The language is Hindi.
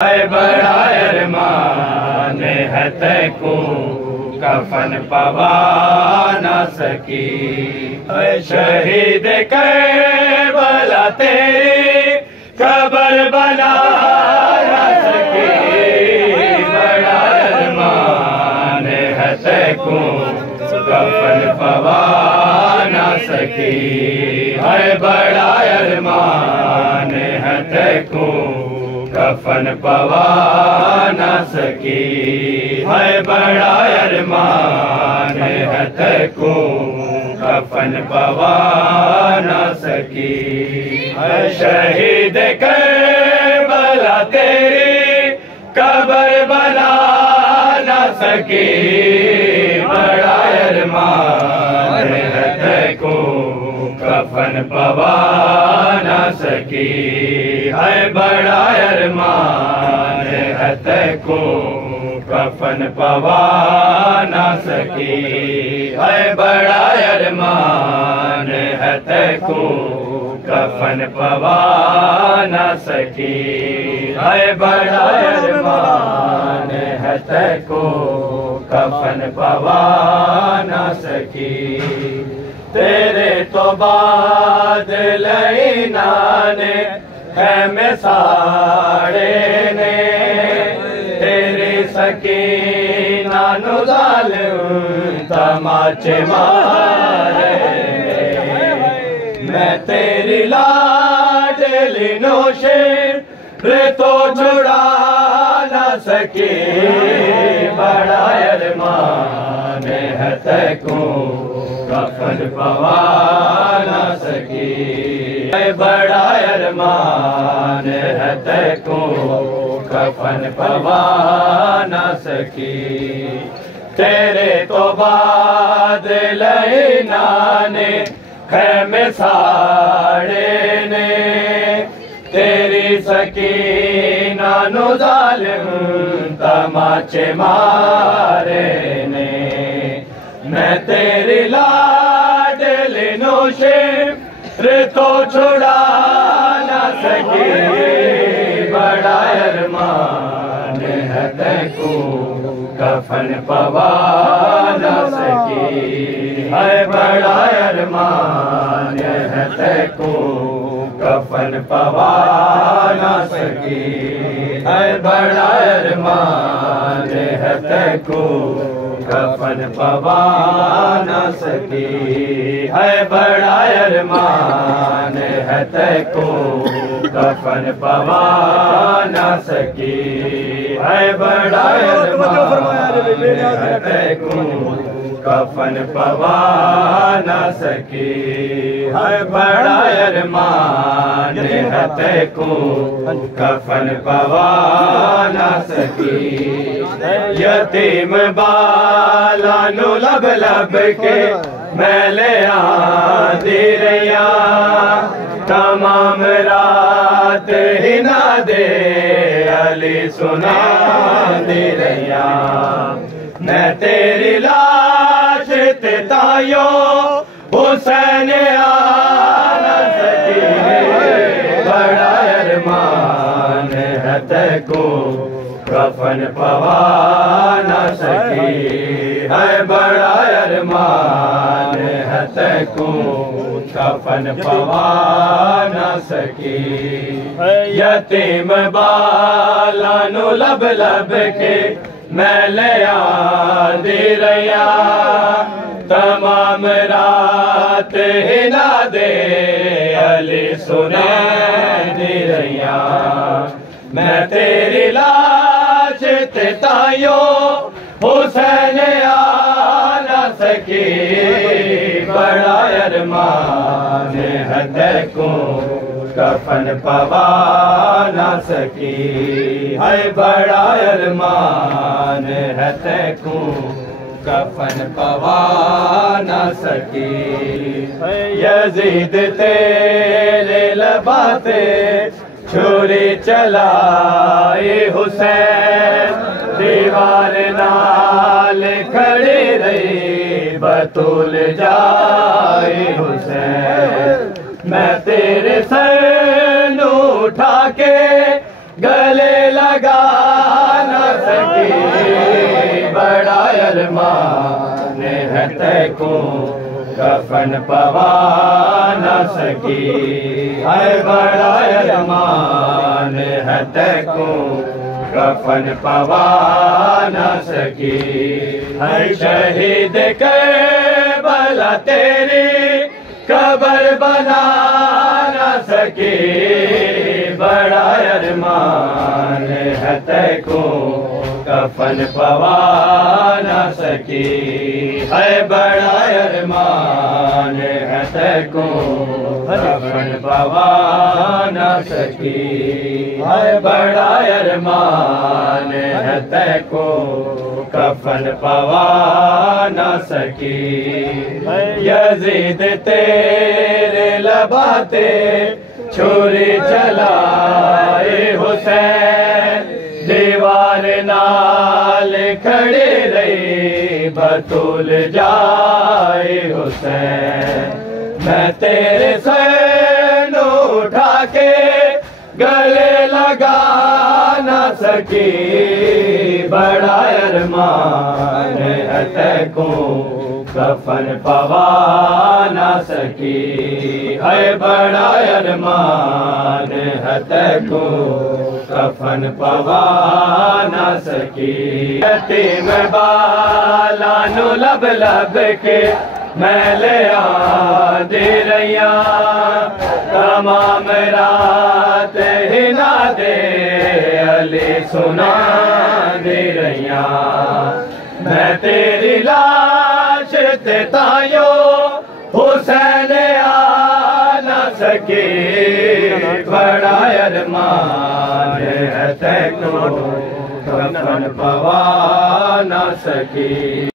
बड़ा अरमान है तैको कफन पवा न सकी। शहीद करबला तेरी कब्र बना न सकी। बड़ा अरमान है तैको कफन पवा न सकी। है बड़ा अरमान है तैको कफन पवा न सकी। है बड़ा अरमान है तैको कफन पवा न सकी। है शहीद करबला तेरी कब्र बना न सकी। बड़ा अरमान है तैको कफन पवा न सकी। है बड़ा अरमान है तैको कफन पवा न सकी। है बड़ा अरमान है तैको कफन पवा न सकी। है बड़ा अरमान है तैको कफन पवा न सकी। तेरे तो बाद लईना ने है में साड़े ने तेरी सकीना नु जालिम तमाचे मारे। मैं तेरी लाडली नोशे रे तो छुड़ा न सकी। बड़ा अरमान है तैको कफन पवा न सकी। बड़ा अरमान है तैको कफन पवा न सकी। तेरे तो बाद लईना ने खैमे साड़े ने तेरी सकीना नु जालिम तमाचे मारे ने। मैं तेरी लाडली नोशे रे तो छुड़ा न सकी। बड़ा अरमान है तैको कफन पवा न सकी। है बड़ा अरमान है तैको कफन पवा न सकी। है बड़ा अरमान है तैको कफन पवा न सकी। है बड़ा अरमान है तैको कफन पवा न सकी। है बड़ा अरमान है तैको कफन पवा न सकी। है बड़ा अरमान है तैको कफन पवा न सकी। यतीम बाला नु लब लब के मैले आंदी रैया। तमाम रात ही ना दे अली सुना दे रैया। मैं तेरी लाश ते तायो हुसैन आ न सकी। बड़ा अरमान है तैको कफन पवा न सकी। है बड़ा अरमान है तैको कफन पवा न सकी। यतीम बाला नु लब लब के मैले आंदी रैया। तमाम रात ही ना दे अली सुना दे रैया। मैं तेरी लाश ते तायो हुसैन आ न सकी। बड़ा अरमान है तैको कफन पवा न सकी। है बड़ा अरमान है तैको कफन पवा न सकी। यजीद तेरे लबाते छुरी चलाए हुसैन। दीवार नाल खड़े रही बतूल जाए हुसैन। मैं तेरे सर नू उठा के गले लगा अरमान है तैको कफन पवा न सकी, है बड़ा अरमान है तैको कफन पवा न सकी, है शहीद करबला तेरी कब्र बना न सकी, बड़ा अरमान है तैको कफन पवा न सकी, है बड़ा अरमान है तैको कफन पवा न सकी, है बड़ा अरमान है तैको कफन पवा न सकी, यजीद तेरे लबाते छुरी चलाए हुसैन, दीवार नाल खड़े रहे बतूल जाए हुसैन, मैं तेरे सर उठा के गले लगा न सकी, बड़ा अरमान है तैको कफन पवा न सकी, है बड़ा अरमान है तैको कफन पवा न सकी, यतीम बाला नु लब लब के मैं ले आ दे रैया, तमाम रात ही ना दे अली सुना दे रैया, मैं तेरी लाश ते तायो हुसैन आ न सके, बड़ा अरमान है तैको कफन पवा न सकी।